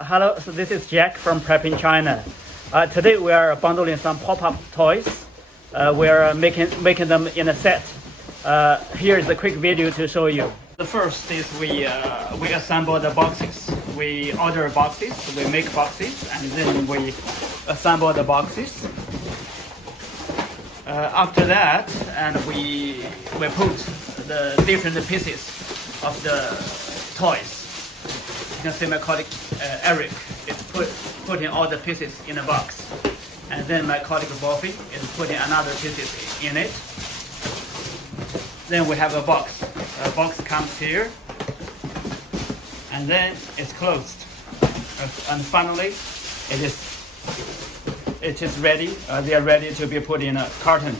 Hello, so this is Jack from Prepping China. Today we are bundling some pop-up toys. We are making them in a set. Here is a quick video to show you. The first is we assemble the boxes. We order boxes, we make boxes, and then we assemble the boxes. After that, and we put the different pieces of the toys. You can see my colleague Eric is putting all the pieces in a box, and then my colleague Wolfie is putting another pieces in it. Then we have a box. A box comes here, and then it's closed. And finally, it is ready. They are ready to be put in a carton.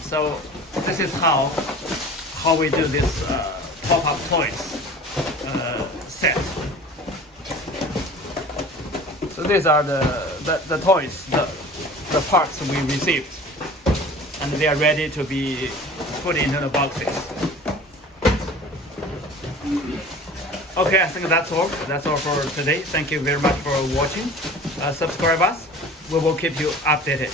So this is how we do this pop-up toys set. So these are the toys, the parts we received, and they are ready to be put into the boxes. Okay, I think that's all. That's all for today. Thank you very much for watching. Subscribe us. We will keep you updated.